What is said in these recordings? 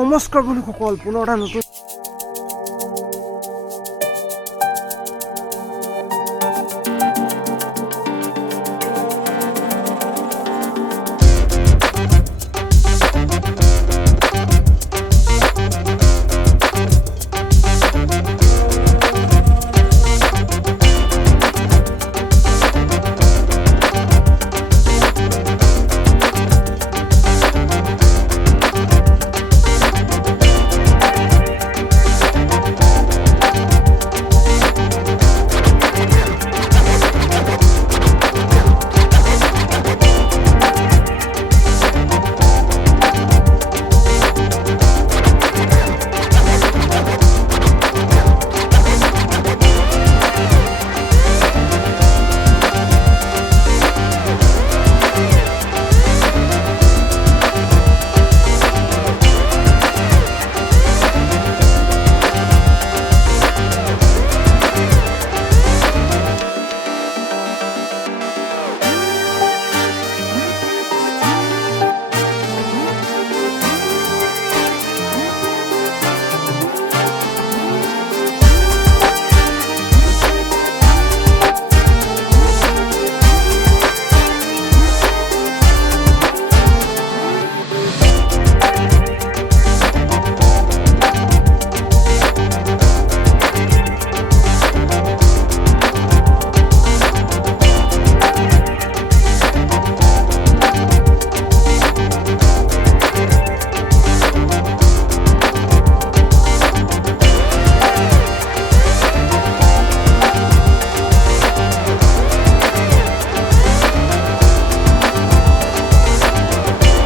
নমস্কাৰ বন্ধুসকল, পুনৰ এটা নতুন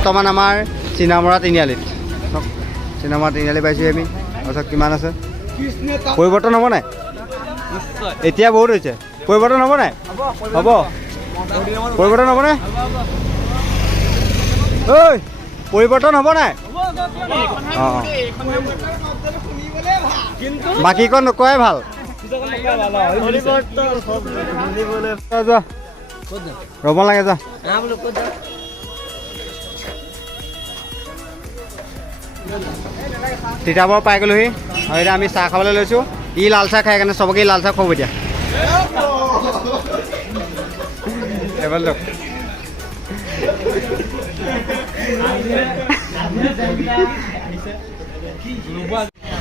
বৰ্তমান আমাৰ চিনামৰা তিনিআলিত চিনামৰা তিনিআলি পাইছোঁ আমি। তাৰপিছত কিমান আছে পৰিৱৰ্তন হ'ব নাই? এতিয়া বহুত হৈছে। পৰিৱৰ্তন হ'ব নাই? হ'ব। পৰিৱৰ্তন হ'ব নাই? ঐ পৰিৱৰ্তন হ'ব নাই? অঁ বাকীকণ নকোৱাই ভাল। ৰ'ব লাগে যা। তিতাবৰ পাই গ'লোহি আৰু এতিয়া আমি চাহ খাবলৈ লৈছোঁ। ই লাল চাহ খাই কাৰণে চবকে লাল চাহ খুৱাব এতিয়া।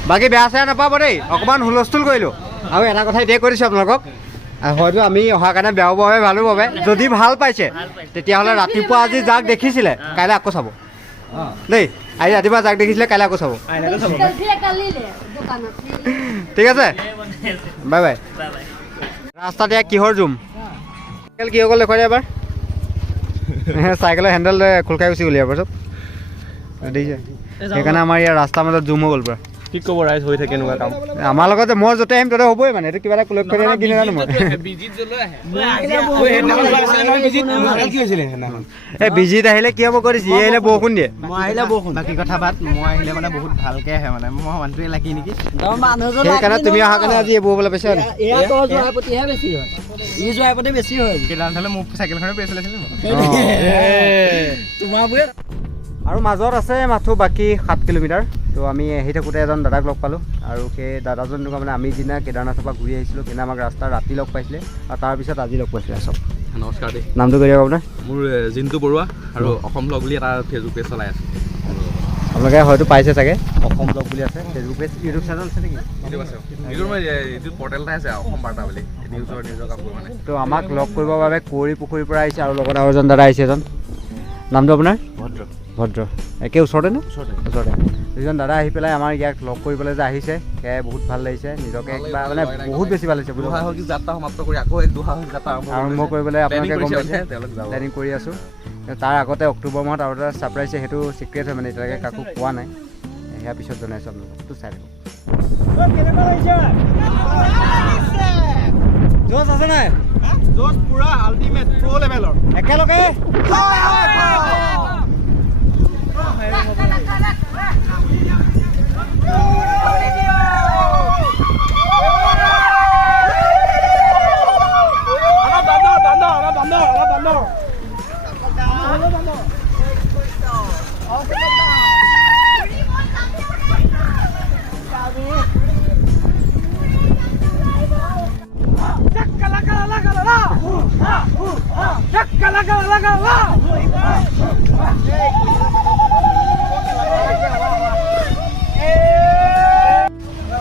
বাকী বেয়া চেয়া নাপাব দেই, অকণমান হুলস্থুল কৰিলোঁ। আৰু এটা কথা এতিয়াই কৈ দিছোঁ আপোনালোকক, হয়তো আমি অহাৰ কাৰণে বেয়াও পাবে ভালো পাবে। যদি ভাল পাইছে তেতিয়াহ'লে ৰাতিপুৱা আজি যাক দেখিছিলে কাইলৈ আকৌ চাব দেই। আজি ৰাতিপুৱা যাক দেখিছিলে কাইলৈ আকৌ চাব। ঠিক আছে, বাই বাই। ৰাস্তাত এয়া কিহৰ জুম? চাইকেল কি হৈ গ'ল দেখুৱাই এবাৰ। চাইকেলৰ হেণ্ডেল খোল খাই গুচি গ'ল ইয়াৰ পাছত দেখিছে। সেইকাৰণে আমাৰ ইয়াৰ ৰাস্তাৰ মাজত জুম হৈ গ'ল পুৰা। কি ক'ব ৰাইজ হৈ থাকে এনেকুৱা কাম। আমাৰ লগত মই য'তে আহিম ত'তে হ'বই মানে। এইটো কিবা এটা লক্ষ্য কৰি কি নাজানো মই। এই বিজিত আহিলে কি হ'ব কৰিছে, ই আহিলে বৰষুণ দিয়ে। মই আহিলে বৰষুণ। বাকী কথা বাদ, মই আহিলে মানে বহুত ভালকে আহে মানে। মই মানুহটোৱে লাগি নেকি? সেইকাৰণে তুমি অহাৰ কাৰণে আজি এইবোৰ হ'বলৈ পাইছা। কেদাৰনাথলৈ মোৰ চাইকেলখনে পেৰি চলাইছিলে। আৰু মাজত আছে মাথো বাকী 7 কিলোমিটাৰ। তো আমি আহি থাকোঁতে এজন দাদাক লগ পালোঁ আৰু সেই দাদাজন এনেকুৱা মানে আমি যিদিনা কেদাৰনাথৰ পৰা ঘূৰি আহিছিলোঁ সেইদিনা আমাক ৰাস্তাৰ ৰাতি লগ পাইছিলে আৰু তাৰপিছত আজি লগ পাইছিলে চব। নমস্কাৰ দেই। নামটো কৈ দিয়ক আপোনাৰ। মোৰ জিন্তু বৰুৱা আৰু অসম ব্লগ বুলি এটা ফেচবুক পেজ চলাই আছোঁ। আপোনালোকে হয়তো পাইছে চাগে, অসম ব্লগ বুলি আছে ফেচবুক পেজ। ইউটিউব চেনেল আছে নেকি? ইউটিউব আছে। ইউটিউব পৰ্টেল এটা আছে অসম বাৰ্তা বুলি, নিজৰ কাম কৰোঁ মানে। তো আমাক লগ কৰিবৰ বাবে কুঁৱৰী পুখুৰীৰ পৰা আহিছে আৰু লগত আৰু এজন দাদা আহিছে এজন। নামটো আপোনাৰ? ভদ্ৰ। ভদ্ৰ একে ওচৰতে নে ওচৰতে ওচৰতে দুজন দাদা আহি পেলাই আমাৰ ইয়াক লগ কৰিবলৈ যে আহিছে সেয়াই বহুত ভাল লাগিছে নিজকে কিবা মানে বহুত বেছি ভাল লাগিছে দুঃসাহসিক যাত্ৰা সমাপ্ত কৰি আকৌ এক দুঃসাহসিক যাত্ৰা আৰম্ভ কৰিবলৈ আপোনালোকে গম পাইছে তেওঁলোক যাব প্লেনিং কৰি আছোঁ তাৰ আগতে অক্টোবৰ মাহত আৰু এটা ছাৰপ্ৰাইজ সেইটো চিক্ৰেট হয় মানে এতিয়ালৈকে কাকো কোৱা নাই সেয়া পিছত জনাইছোঁ আপোনালোকতো চাই থাকক জোচ আছে নাই জোচ পুৰা আল্টিমেট প্ৰ' লেভেলৰ একেলগে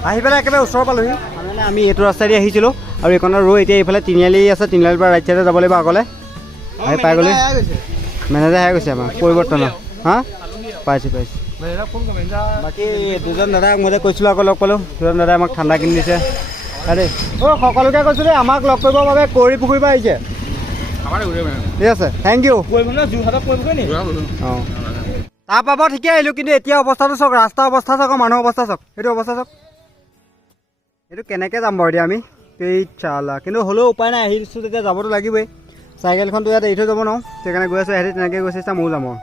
আহি পেলাই একেবাৰে ওচৰ পালোহি মানে আমি এইটো ৰাস্তাইদি আহিছিলোঁ আৰু এইকণত ৰৈ এতিয়া এইফালে তিনিআলি আছে তিনিআলিৰ পৰা ৰাইট চাইডে যাব লাগিব আগলৈ আহি পাই গ'লি মেনেজাৰ আহি গৈছে আমাৰ পৰিৱৰ্তনৰ হা পাইছোঁ বাকী দুজন দাদাক মই যে কৈছিলোঁ আকৌ লগ পালোঁ দুজন দাদাই আমাক ঠাণ্ডা কিনি দিছে আৰে অ' সকলোকে কৈছোঁ দেই আমাক লগ কৰিবৰ বাবে কৌৰী পুখুৰীৰ পৰা আহিছে ঠিক আছে থেংক ইউ অঁ তাৰপৰা বাৰু ঠিকে আহিলোঁ কিন্তু এতিয়া অৱস্থাটো চাওক ৰাস্তাৰ অৱস্থা চাওক মানুহৰ অৱস্থা চাওক সেইটো অৱস্থা চাওক এইটো কেনেকৈ যাম বাৰু এতিয়া আমি এই চালা কিন্তু হ'লেও উপায় নাই আহিছোঁ তেতিয়া যাবতো লাগিবই চাইকেলখনটো ইয়াত এৰি থৈ যাব নোৱাৰোঁ সেইকাৰণে গৈ আছোঁ সিহঁতি তেনেকৈ গৈছে ময়ো যাম আৰু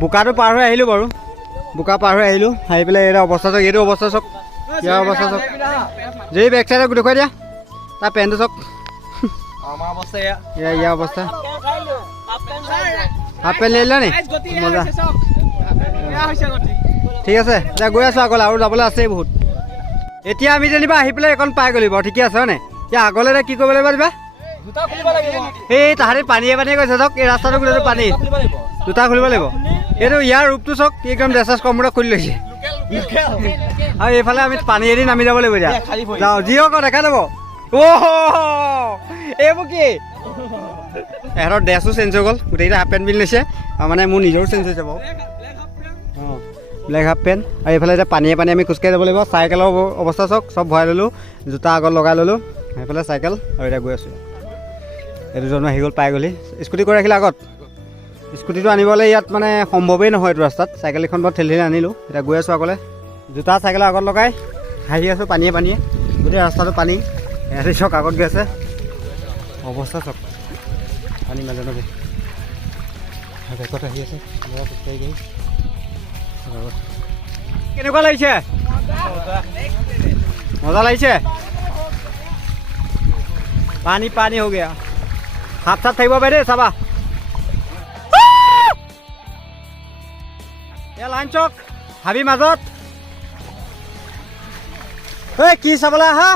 বোকাটো পাৰ হৈ আহিলোঁ বাৰু বোকা পাৰ হৈ আহিলোঁ আহি পেলাই এইটো অৱস্থা চাওক এইটো অৱস্থা চাওক ইয়াৰ অৱস্থা চাওক যদি বেক চাইডক দেখুৱাই দিয়া তাৰ পেণ্টটো চাওক ইয়াৰ অৱস্থা হাফ পেণ্ট লৈ নি মজা ঠিক আছে এতিয়া গৈ আছোঁ আগলৈ আৰু যাবলৈ আছেই বহুত এতিয়া আমি যেনিবা আহি পেলাই এইকণ পাই গ'লি বাৰু ঠিকে আছে হয়নে এতিয়া আগলৈ কি কৰিব লাগিব দিবা এই তাহাঁতি পানীয়ে গৈছে চাওক এই ৰাস্তাটো গোটেইটো পানী জোতা খুলিব লাগিব এইটো ইয়াৰ ৰূপটো চাওক একদম ড্ৰেছ কমতে খুলি লৈছে আৰু এইফালে আমি পানীয়েদি নামি যাব লাগিব এতিয়া যাওঁ যি হওক দেখা যাব অ' এইবোৰ কি এহঁতৰ ড্ৰেছো চেঞ্জ হৈ গ'ল গোটেইকেইটা হাফ পেণ্ট পিন্ধি লৈছে মানে মোৰ নিজৰো চেঞ্জ হৈছে বাৰু অঁ ব্লেক হাফ পেণ্ট আৰু এইফালে এতিয়া পানীয়ে আমি খোজকাঢ়ি যাব লাগিব চাইকেলৰ অৱস্থা চাওক চব ভৰাই ল'লোঁ জোতা আগত লগাই ল'লোঁ সেইফালে চাইকেল আৰু এতিয়া গৈ আছোঁ এই দুজনো আহি গ'ল পাই গ'লি স্কুটি কৰি ৰাখিলে আগত স্কুটিটো আনিবলৈ ইয়াত মানে সম্ভৱেই নহয় এইটো ৰাস্তাত চাইকেল এখন বাৰু ঠেলি আনিলোঁ এতিয়া গৈ আছোঁ আগলৈ জোতা চাইকেলৰ আগত লগাই আহি আছোঁ পানীয়ে গোটেই ৰাস্তাটো পানী ইহঁতি চাওক আগত গৈ আছে অৱস্থা চাওক পানী নাজানো বেগত আহি আছে খোজকাঢ়ি গৈ কেনেকুৱা লাগিছে মজা লাগিছে পানী হৈ গয়া সাপ চাপ থাকিব পাৰে দেই চাবা এয়া লাইন চক হাবি মাজত এই কি চাবলৈ আহা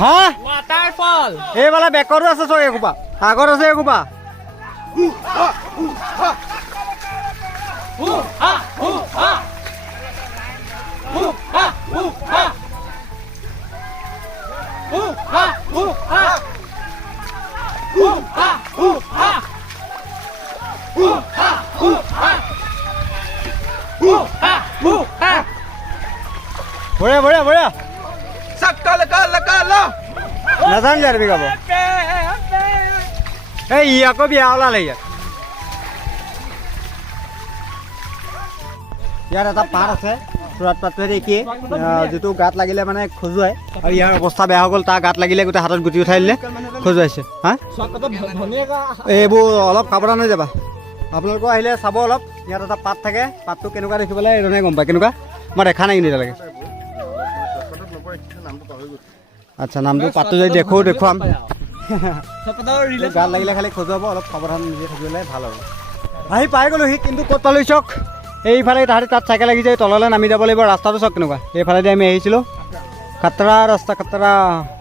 হা ৱাটাৰফল এইফালে বেকতো আছে চক এসোপা আগত আছে এসোপা বঢ়িয়া নাজান যাৰ গাব এই আকৌ বিয়া ওলালে ইয়াত এটা পাত আছে চোৰাত পাতটো একেই যিটো গাত লাগিলে মানে খজুৱাই আৰু ইয়াৰ অৱস্থা বেয়া হৈ গ'ল তাৰ গাত লাগিলে গোটেই হাতত গুটি উঠাই দিলে খজুৱাইছে হা এইবোৰ অলপ সাৱধান হৈ যাবা আপোনালোকেও আহিলে চাব অলপ ইয়াত এটা পাত থাকে পাতটো কেনেকুৱা দেখিবলৈ এইজনে গম পায় কেনেকুৱা মই দেখা নাই কিন্তু এতিয়ালৈকে আচ্ছা নামটো পাতটো যদি দেখুৱাম গাত লাগিলে খালি খজুৱাব অলপ সাৱধান নিজে থাকিলে ভাল হ'ব আহি পাই গ'লোহি কিন্তু ক'ত পালোঁ চক এইফালে তাহাঁতি তাত চাইকেল লাগিছে তললৈ নামি যাব লাগিব ৰাস্তাটো চক কেনেকুৱা এইফালেদি আমি আহিছিলোঁ খাতৰা ৰাস্তা খাতৰা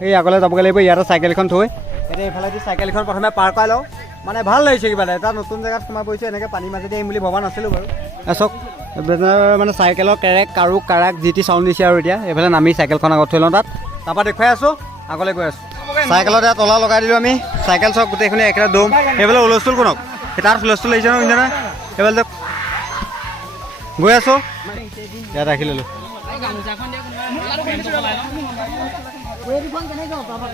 এই আগলৈ যাবগৈ লাগিব ইয়াতে চাইকেলখন থৈ এতিয়া এইফালেদি চাইকেলখন প্ৰথমে পাৰ কৰাই লওঁ মানে ভাল লাগিছে কিবা এটা নতুন জেগাত সোমাই পৰিছোঁ এনেকৈ পানী মাজেদি আহিম বুলি ভবা নাছিলোঁ বাৰু চক মানে চাইকেলৰ কেৰেক কাৰাক যি টি চাউণ্ড দিছে আৰু এতিয়া এইফালে নামি চাইকেলখন আগত থৈ লওঁ তাত তাৰপৰা দেখুৱাই আছোঁ আগলৈ গৈ আছোঁ চাইকেলতে তলা লগাই দিলোঁ আমি চাইকেল চব গোটেইখিনি একেবাৰে দম সেইফালে হুলস্থুল কোনক সেই তাত হুলস্থুল লাগিছে নহয় শুনিছে নহয় সেইফালে গৈ আছোঁ ইয়াত ৰাখি ল'লোঁ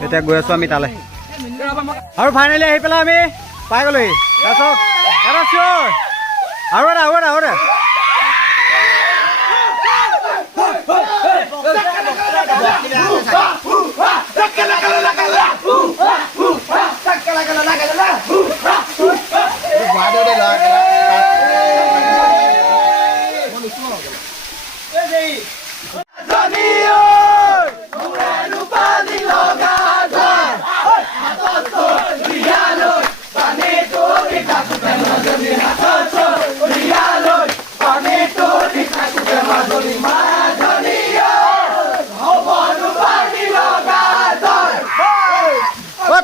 এতিয়া গৈ আছোঁ আমি তালৈ আৰু ফাইনেলি আহি পেলাই আমি পাই গ'লোহি তাৰপিছত এটা চিয়'ৰ আৰু এটা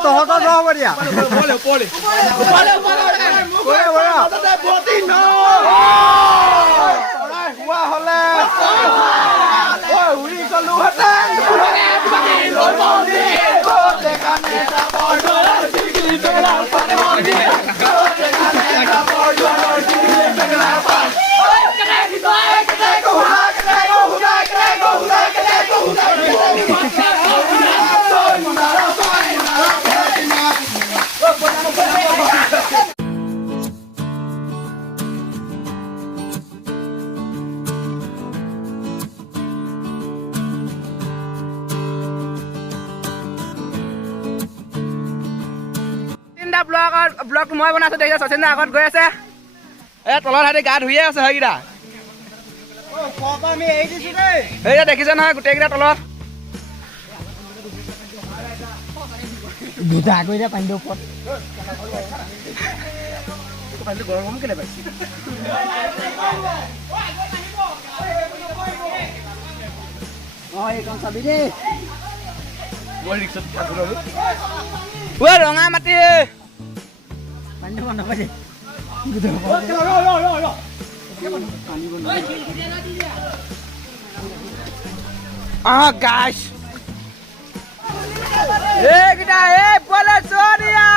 তহঁতৰ যোৱা হ'ব দিয়া ব্লগ মই বনাইছোঁ দেখিছে শচীন দা আগত গৈ আছে এই তলত সিহঁতি গা ধুয়ে আছে সেইকেইটা এই দেখিছে নহয় গোটেইকেইটা তলত দুটা কৰি দিয়া পানীটো ওপৰত পানীটো গৰম কেলে পাইছে এইখন চাবি দেই ৰঙা মাটি পানীটো বন্ধ কৰি গাছ এইকেইটা এই বলে চৰিয়া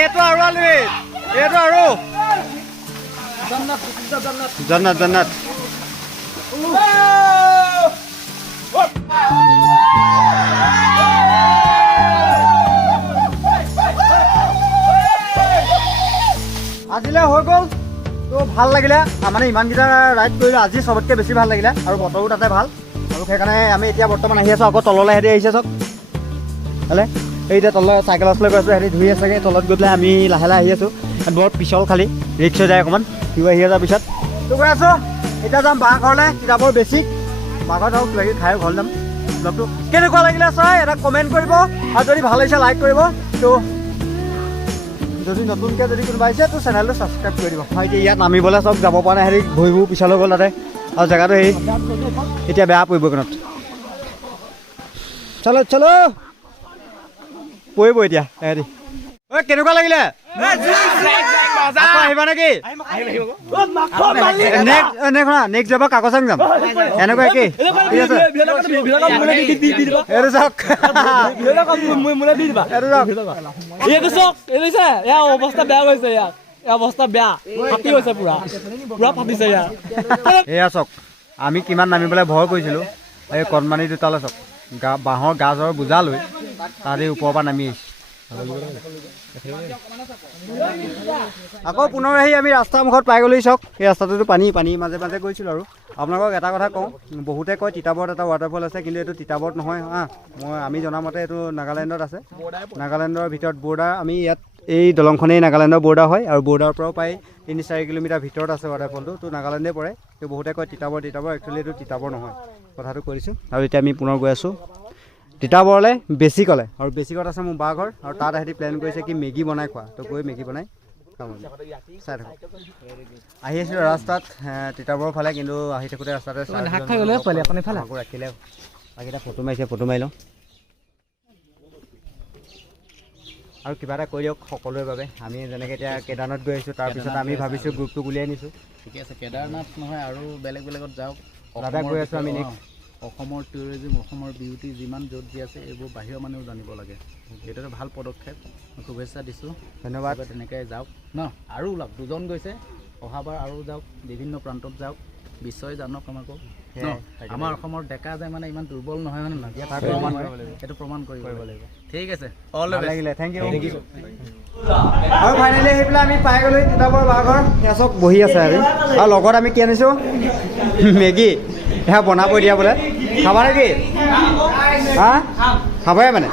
এইটো আৰু আলু এইটো আৰু জন্নত আজিলৈ হৈ গ'ল তো ভাল লাগিলে মানে ইমানকেইটা ৰাইড কৰিলোঁ আজি চবতকৈ বেছি ভাল লাগিলে আৰু বতৰো তাতে ভাল আৰু সেইকাৰণে আমি এতিয়া বৰ্তমান আহি আছোঁ আকৌ তললৈ সিহঁতি আহিছে চব হ'লে এই এতিয়া তলত চাইকেল আছলৈ গৈ আছোঁ সিহঁতি ধুই আছেগৈ তলত গৈ পেলাই আমি লাহে লাহে আহি আছোঁ বৰ পিছল খালি ৰিক্স হৈ যায় অকণমান সিও আহি যোৱাৰ পিছত তো গৈ আছোঁ এতিয়া যাম বাঁহ ঘৰলৈ কিতাপৰ বেছি বাঁহত হওক কিবা কিবি খাই ঘৰ যাম ব্লগটো কেনেকুৱা লাগিলে চাই এটা কমেণ্ট কৰিব আৰু যদি ভাল হৈছে লাইক কৰিব তো যদি নতুনকৈ যদি কোনোবা আহিছে তো চেনেলটো ছাবস্ক্ৰাইব কৰি দিব হয় এতিয়া ইয়াত নামিবলৈ চব যাব পৰা নাই হেৰি ভৰিবোৰ পিছলৈ গ'ল তাতে আৰু জেগাটো হেৰি এতিয়া বেয়া পৰিব এইখনত চলো চলো পৰিব এতিয়া হেৰি ঐ কেনেকুৱা লাগিলে আহিবা নেকি নেক্সট যাবা কাকচাং যাম এনেকুৱা একেই ঠিক আছে এইটো চাওক অৱস্থা বেয়া গৈছে ইয়াৰ অৱস্থা বেয়া ফাটি গৈছে পুৰা ফাটিছে ইয়াৰ এয়া চাওক আমি কিমান নামিবলৈ ভয় কৰিছিলোঁ এই কণমানি দুটালৈ চাওক বাঁহৰ গাজৰ বোজা লৈ তাত ওপৰৰ পৰা নামি আহিছোঁ আকৌ পুনৰ আহি আমি ৰাস্তাৰ মুখত পাই গ'লো চাওক এই ৰাস্তাটোতো পানী মাজে মাজে গৈছিলোঁ আৰু আপোনালোকক এটা কথা কওঁ বহুতে কয় তিতাবৰত এটা ৱাটাৰফল আছে কিন্তু এইটো তিতাবৰত নহয় হা আমি জনামতে এইটো নাগালেণ্ডত আছে নাগালেণ্ডৰ ভিতৰত বৰ্ডাৰ আমি ইয়াত এই দলংখনেই নাগালেণ্ডৰ বৰ্ডাৰ হয় আৰু বৰ্ডাৰৰ পৰাও প্ৰায় 3-4 কিলোমিটাৰ ভিতৰত আছে ৱাটাৰফলটো তো নাগালেণ্ডে পৰে তো বহুতে কয় তিতাবৰ একচুৱেলি এইটো তিতাবৰ নহয় কথাটো কৈ দিছোঁ আৰু এতিয়া আমি পুনৰ গৈ আছোঁ তিতাবৰলৈ বেছি ক'লে আৰু বেছিকত আছে মোৰ বা ঘৰ আৰু তাত সিহঁতি প্লেন কৰিছে কি মেগী বনাই খোৱা তো গৈ মেগী বনাই খাম চাই থাকক আহি আছিলোঁ ৰাস্তাত তিতাবৰৰ ফালে কিন্তু আহি থাকোঁতে ৰাস্তাতে আকৌ ৰাখিলে বাকীটা ফটো মাৰিছে ফটো মাৰি লওঁ আৰু কিবা এটা কৰি দিয়ক সকলোৰে বাবে আমি যেনেকৈ এতিয়া কেদাৰনাথ গৈ আহিছোঁ তাৰপিছত আমি ভাবিছোঁ গ্ৰুপটোক উলিয়াই নিছোঁ ঠিকে আছে কেদাৰনাথ নহয় আৰু বেলেগত যাওক লাডাখ গৈ আছোঁ আমি নেক্সট অসমৰ টুৰিজিম অসমৰ বিউটি যিমান য'ত যি আছে এইবোৰ বাহিৰৰ মানুহেও জানিব লাগে এইটো এটা ভাল পদক্ষেপ শুভেচ্ছা দিছোঁ ধন্যবাদ তেনেকৈ যাওক ন আৰু ওলাওক দুজন গৈছে অহাবাৰ আৰু যাওক বিভিন্ন প্ৰান্তত যাওক বিশ্বই জানক আমাকো ন আমাৰ অসমৰ ডেকা যে মানে ইমান দুৰ্বল নহয় মানে নহয় সেইটো প্ৰমাণ কৰিব লাগিব ঠিক আছে অল লাগিলে থেংক ইউ আৰু ফাইনেলি আহি পেলাই আমি পাই গ'লো তিতাবৰ বাঘৰ সেয়া চব বহি আছে আৰু লগত আমি কি আনিছোঁ মেগী সেয়া বনাব দিয়া বোলে খাবা নেকি হা খাবই মানে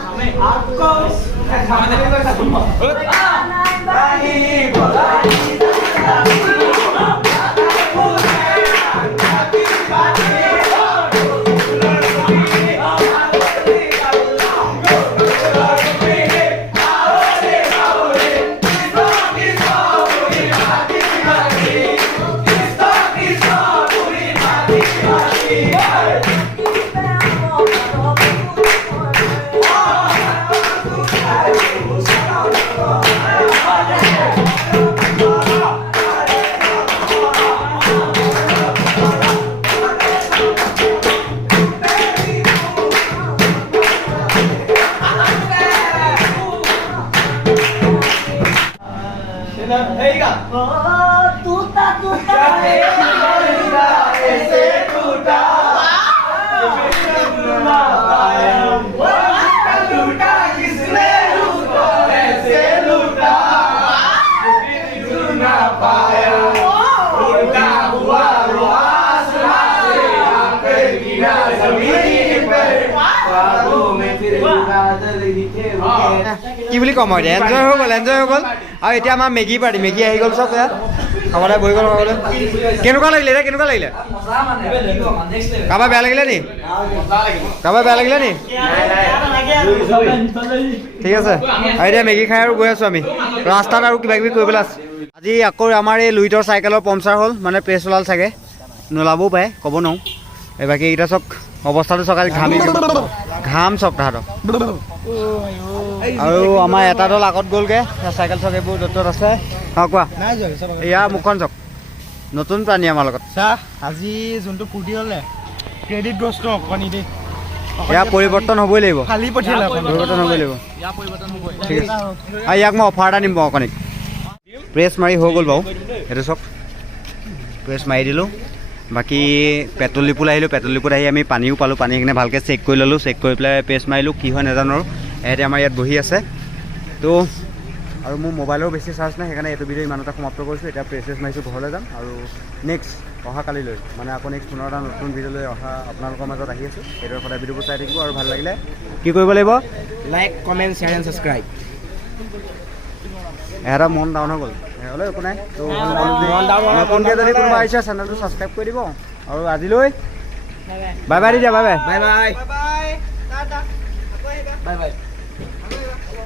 কি বুলি ক'ম এতিয়া এনজয় হৈ গ'ল আৰু এতিয়া আমাৰ মেগী পাৰ্টি মেগী আহি গ'ল চব ইয়াত খাবলৈ বহি গ'ল খাবলৈ কেনেকুৱা লাগিলে এতিয়া কেনেকুৱা লাগিলে কাৰোবাৰ বেয়া লাগিলে নি ঠিক আছে আৰু এতিয়া মেগী খাই আৰু গৈ আছোঁ আমি ৰাস্তাত আৰু কিবা কিবি কৰিবলৈ আছে আজি আকৌ আমাৰ এই লুইটৰ চাইকেলৰ পামচাৰ হ'ল মানে প্ৰেছ ওলাল চাগে নোলাবও পাৰে ক'ব নোৱাৰোঁ এই বাকী এইকেইটা চব অৱস্থাটো চকাল ঘাম চব তাহাঁতৰ আৰু আমাৰ এটা দল আগত গ'লগৈ চাইকেল চক এইবোৰ য'ত ত'ত আছে অঁ কোৱা এয়া মুখখন চক নতুন প্ৰাণী আমাৰ লগত আজি যোনটো ফূৰ্তি হ'লে ক্ৰেডিট গ্ৰস্ত অকণি দেই ইয়াৰ পৰিৱৰ্তন হ'বই লাগিব খালি পঠিয়ালে পৰিৱৰ্তন হ'বই লাগিব ঠিক আছে আৰু ইয়াক মই অফাৰ এটা দিম বাৰু অকণিক প্ৰেছ মাৰি হৈ গ'ল বাৰু সেইটো চক প্ৰেছ মাৰি দিলোঁ বাকী পেট্ৰল ডিপুত আহিলোঁ পেট্ৰল ডিপুত আহি আমি পানীও পালোঁ পানী কিনে ভালকৈ চেক কৰি ল'লোঁ চেক কৰি পেলাই প্ৰেছ মাৰিলোঁ কি হয় নাজানো আৰু এহেঁতে আমাৰ ইয়াত বহি আছে তো আৰু মোৰ মোবাইলৰ বেছি চাৰ্জ নাই সেইকাৰণে এইটো ভিডিঅ' ইমানতে সমাপ্ত কৰিছোঁ এতিয়া প্ৰেছ মাৰিছোঁ ঘৰলৈ যাম আৰু নেক্সট অহাকালিলৈ মানে আকৌ নেক্সট পুনৰ এটা নতুন ভিডিঅ' লৈ অহা আপোনালোকৰ মাজত আহি আছোঁ এইদৰে সদায় ভিডিঅ'বোৰ চাই থাকিব আৰু ভাল লাগিলে কি কৰিব লাগিব like comment share and subscribe এহেঁতৰ মন ডাউন হৈ গ'ল হ'লে একো নাই তো নতুনকৈ যদি কোনোবা আহিছে চেনেলটো ছাবস্ক্ৰাইব কৰি দিব আৰু আজিলৈ বাই বাই দি দিয়া বাই বাই বাই বাই